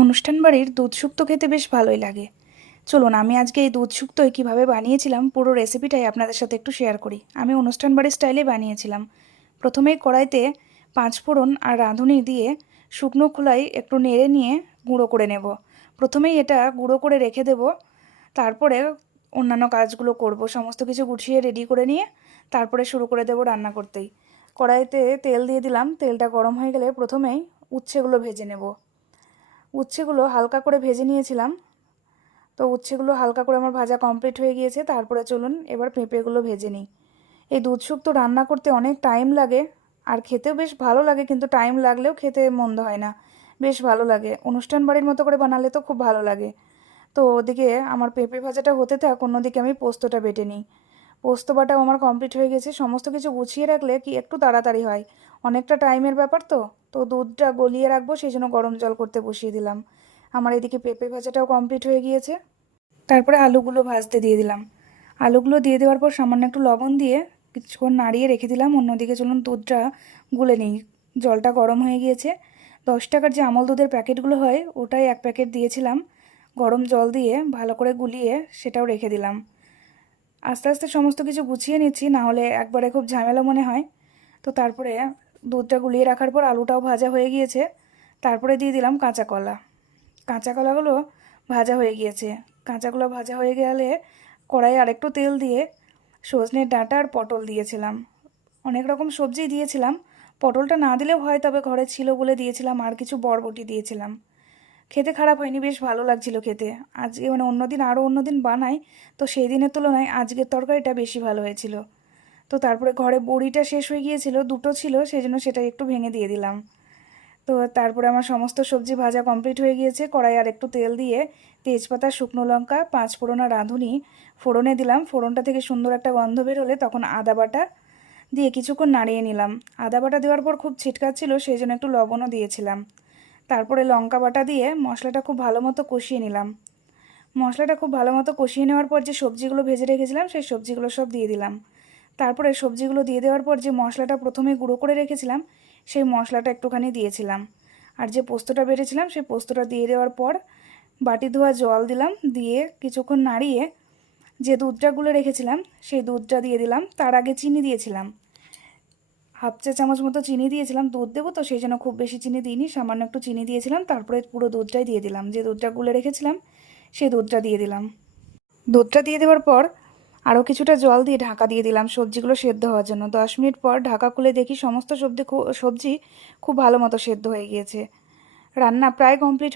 অনুষ্ঠান বাড়ির দুধ শুক্তো খেতে বেশ ভালোই লাগে। চলুন আমি আজকে এই দুধ শুক্তোয় কীভাবে বানিয়েছিলাম পুরো রেসিপিটাই আপনাদের সাথে একটু শেয়ার করি। আমি অনুষ্ঠান বাড়ির স্টাইলে বানিয়েছিলাম। প্রথমেই কড়াইতে পাঁচফোড়ন আর রাঁধুনি দিয়ে শুকনো খোলায় একটু নেড়ে নিয়ে গুঁড়ো করে নেব। প্রথমেই এটা গুঁড়ো করে রেখে দেব, তারপরে অন্যান্য কাজগুলো করব। সমস্ত কিছু গুছিয়ে রেডি করে নিয়ে তারপরে শুরু করে দেব রান্না করতেই। কড়াইতে তেল দিয়ে দিলাম, তেলটা গরম হয়ে গেলে প্রথমেই উচ্ছেগুলো ভেজে নেব। উচ্ছেগুলো হালকা করে ভেজে নিয়েছিলাম, তো উচ্ছেগুলো হালকা করে আমার ভাজা কমপ্লিট হয়ে গিয়েছে। তারপরে চলুন এবার পেঁপেগুলো ভেজে নিই। এই দুধ শুক্তো রান্না করতে অনেক টাইম লাগে আর খেতেও বেশ ভালো লাগে, কিন্তু টাইম লাগলেও খেতে মন্দ হয় না, বেশ ভালো লাগে। অনুষ্ঠান বাড়ির মতো করে বানালে তো খুব ভালো লাগে। তো ওদিকে আমার পেঁপে ভাজাটা হতে থাক, অন্যদিকে আমি পোস্তটা বেটে নিই। পোস্ত বাটাও আমার কমপ্লিট হয়ে গেছে। সমস্ত কিছু গুছিয়ে রাখলে কি একটু তাড়াতাড়ি হয়, অনেকটা টাইমের ব্যাপার। তো তো দুধটা গলিয়ে রাখবো, সেই জন্য গরম জল করতে বসিয়ে দিলাম। আমার এদিকে পেঁপে ভাজাটাও কমপ্লিট হয়ে গিয়েছে। তারপরে আলুগুলো ভাজতে দিয়ে দিলাম। আলুগুলো দিয়ে দেওয়ার পর সামান্য একটু লবণ দিয়ে কিছুক্ষণ নাড়িয়ে রেখে দিলাম। অন্যদিকে চলুন দুধটা গুলে নিই। জলটা গরম হয়ে গিয়েছে। 10 টাকার যে আমল দুধের প্যাকেটগুলো হয় ওটাই এক প্যাকেট দিয়েছিলাম। গরম জল দিয়ে ভালো করে গুলিয়ে সেটাও রেখে দিলাম। আস্তে আস্তে সমস্ত কিছু গুছিয়ে নিচ্ছি, না হলে একবারে খুব ঝামেলা মনে হয়। তো তারপরে দুধটা গুলিয়ে রাখার পর আলুটাও ভাজা হয়ে গিয়েছে। তারপরে দিয়ে দিলাম কাঁচা কলা। কাঁচা কলাগুলো ভাজা হয়ে গিয়েছে। কাঁচাগুলো ভাজা হয়ে গেলে কড়াইয়ে আরেকটু তেল দিয়ে সজনের ডাঁটা আর পটল দিয়েছিলাম। অনেক রকম সবজি দিয়েছিলাম, পটলটা না দিলেও হয়, তবে ঘরে ছিল বলে দিয়েছিলাম। আর কিছু বরবটি দিয়েছিলাম। খেতে খারাপ হয়নি, বেশ ভালো লাগছিল খেতে। আজকে মানে অন্যদিন আরও অন্যদিন বানাই, তো সেই দিনের তুলনায় আজকের তরকারিটা বেশি ভালো হয়েছিল। তো তারপরে ঘরে বড়িটা শেষ হয়ে গিয়েছিল, দুটো ছিল, সেই জন্য সেটা একটু ভেঙে দিয়ে দিলাম। তো তারপরে আমার সমস্ত সবজি ভাজা কমপ্লিট হয়ে গিয়েছে। কড়াই আর একটু তেল দিয়ে তেজপাতা, শুকনো লঙ্কা, পাঁচফোড়ন আর রাঁধুনি ফোড়নে দিলাম। ফোড়নটা থেকে সুন্দর একটা গন্ধ বের হলে তখন আদা বাটা দিয়ে কিছুক্ষণ নাড়িয়ে নিলাম। আদা বাটা দেওয়ার পর খুব ছিটকাচ্ছিল, সেই জন্য একটু লবণও দিয়েছিলাম। তারপরে লঙ্কা বাটা দিয়ে মশলাটা খুব ভালো মতো কষিয়ে নিলাম। মশলাটা খুব ভালো মতো কষিয়ে নেওয়ার পর যে সবজিগুলো ভেজে রেখেছিলাম সেই সবজিগুলো সব দিয়ে দিলাম। তারপরে সবজিগুলো দিয়ে দেওয়ার পর যে মশলাটা প্রথমে গুঁড়ো করে রেখেছিলাম সেই মশলাটা একটুখানি দিয়েছিলাম। আর যে পোস্তটা বেটেছিলাম সেই পোস্তটা দিয়ে দেওয়ার পর বাটি ধোয়া জল দিলাম, দিয়ে কিছুক্ষণ নাড়িয়ে যে দুধটা গুলে রেখেছিলাম সেই দুধটা দিয়ে দিলাম। তার আগে চিনি দিয়েছিলাম, ½ চা চামচ মতো চিনি দিয়েছিলাম। দুধ দেবো তো সেই জন্য খুব বেশি চিনি দিইনি, সামান্য একটু চিনি দিয়েছিলাম। তারপরে পুরো দুধটাই দিয়ে দিলাম, যে দুধটা গুলে রেখেছিলাম সেই দুধটা দিয়ে দিলাম। দুধটা দিয়ে দেওয়ার পর আরও কিছুটা জল দিয়ে ঢাকা দিয়ে দিলাম সবজিগুলো সেদ্ধ হওয়ার জন্য। 10 মিনিট পর ঢাকা খুলে দেখি সমস্ত সবজি খুব ভালো মতো সেদ্ধ হয়ে গিয়েছে। রান্না প্রায় কমপ্লিট